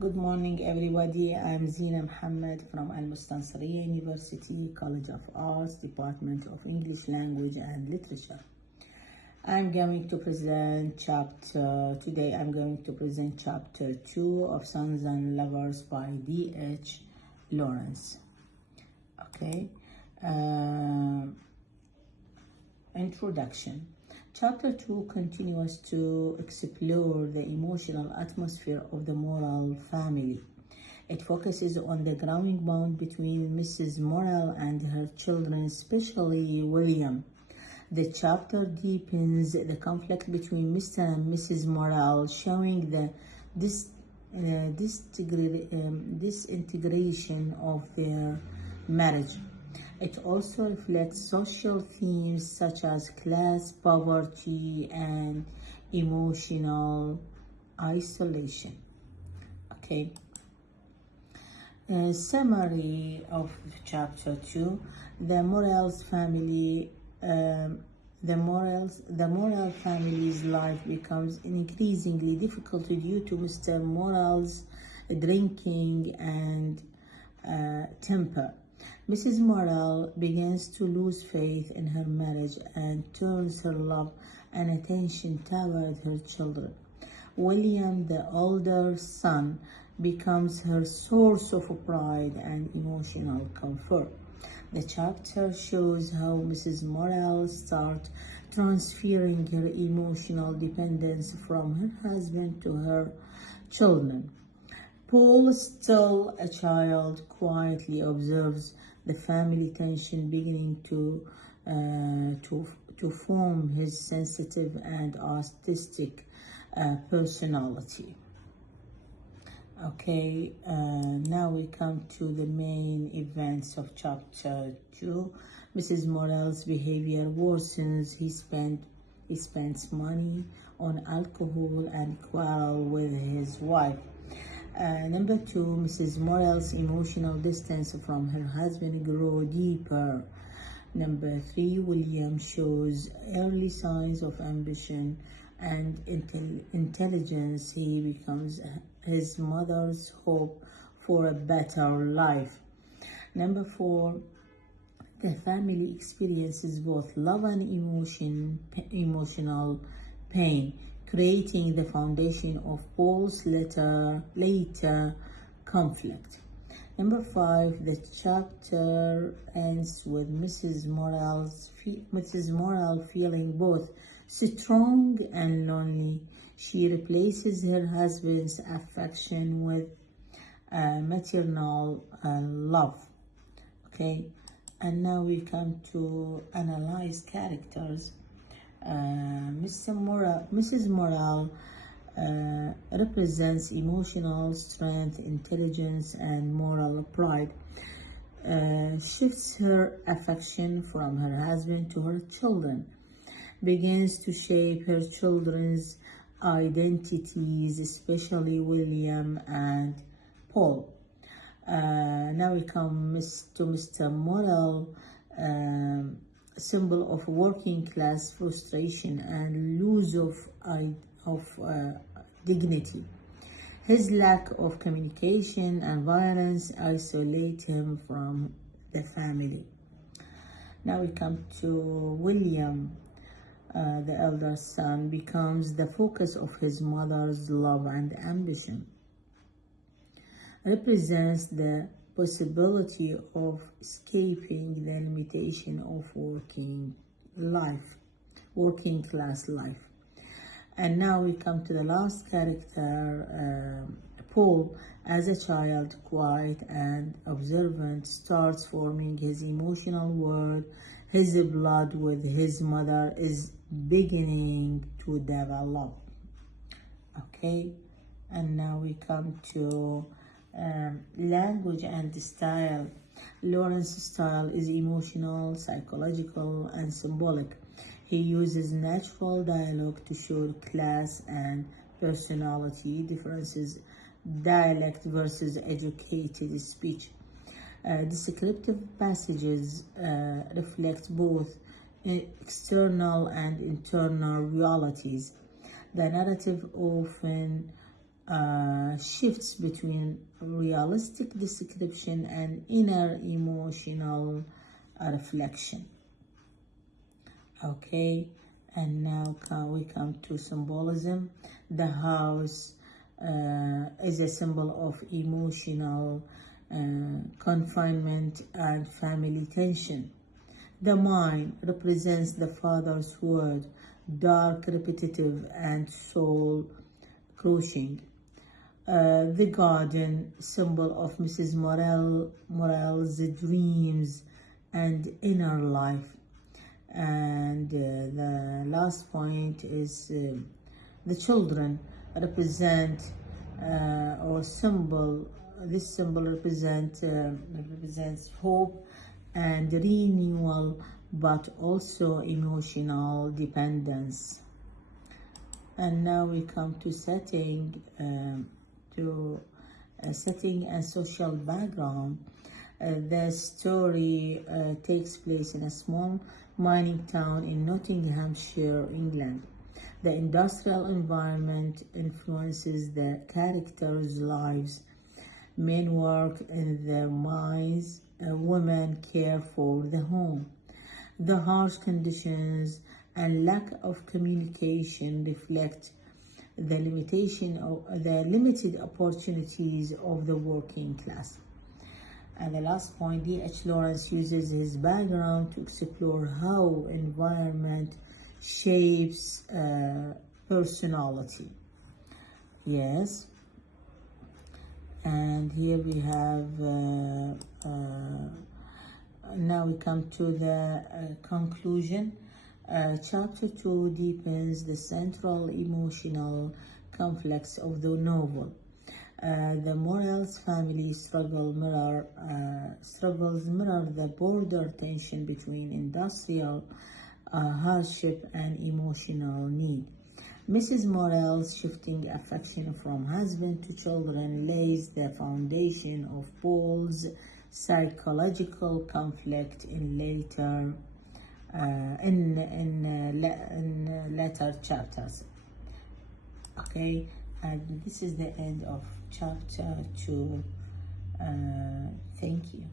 Good morning, everybody. I'm Zina محمد from Al-Mustansariya University, College of Arts, Department of English Language and Literature. I'm going to present today I'm going to present chapter 2 of Sons and Lovers by D.H. Lawrence. Okay. Introduction. Chapter 2 continues to explore the emotional atmosphere of the Morrell family. It focuses on the growing bond between Mrs. Morrell and her children, especially William. The chapter deepens the conflict between Mr. and Mrs. Morrell, showing the disintegration of their marriage. It also reflects social themes such as class, poverty, and emotional isolation. Okay. Summary of chapter 2. The Morrell family's life becomes increasingly difficult due to Mr. Morrell's drinking and temper. Mrs. Morrell begins to lose faith in her marriage and turns her love and attention toward her children. William, the older son, becomes her source of pride and emotional comfort. The chapter shows how Mrs. Morrell starts transferring her emotional dependence from her husband to her children. Paul, still a child, quietly observes the family tension beginning to form his sensitive and artistic personality. Okay, now we come to the main events of chapter 2. Mrs. Morrell's behavior worsens. He spends money on alcohol and quarrel with his wife. Number 2, Mrs. Morrell's emotional distance from her husband grows deeper. Number 3, William shows early signs of ambition and intelligence. He becomes his mother's hope for a better life. Number 4, the family experiences both love and emotional pain, creating the foundation of Paul's later conflict. Number 5, the chapter ends with Mrs. Morrell feeling both strong and lonely. She replaces her husband's affection with maternal love. Okay, and now we come to analyze characters. Mrs. Morrell represents emotional strength, intelligence, and moral pride. Shifts her affection from her husband to her children. Begins to shape her children's identities, especially William and Paul. Now we come to Mr. Morrell, symbol of working class frustration and lose of dignity. His lack of communication and violence isolate him from the family. Now we come to William, the elder son, becomes the focus of his mother's love and ambition. Represents the possibility of escaping the limitation of working class life. And now we come to the last character, Paul. As a child, quiet and observant, starts forming his emotional world. His blood with his mother is beginning to develop. Okay, and now we come to language and style. Lawrence's style is emotional, psychological, and symbolic. He uses natural dialogue to show class and personality differences, dialect versus educated speech. Descriptive passages reflect both external and internal realities. The narrative often shifts between realistic description and inner emotional reflection. Okay, and now we come to symbolism. The house is a symbol of emotional confinement and family tension. The mind represents the father's word, dark, repetitive, and soul crushing. The garden, symbol of Mrs. Morel's dreams and inner life. And the last point is the children represent or symbol. This symbol represents hope and renewal, but also emotional dependence. And now we come to setting and social background. The story takes place in a small mining town in Nottinghamshire, England. The industrial environment influences the characters' lives. Men work in the mines, women care for the home. The harsh conditions and lack of communication reflect the limited opportunities of the working class. And the last point, D.H. Lawrence uses his background to explore how environment shapes personality. Yes. And here we have, now we come to the conclusion. Chapter 2 deepens the central emotional conflicts of the novel. The Morel's family struggles mirror the border tension between industrial hardship and emotional need. Mrs. Morel's shifting affection from husband to children lays the foundation of Paul's psychological conflict in later later chapters. Okay, and this is the end of chapter 2. Thank you.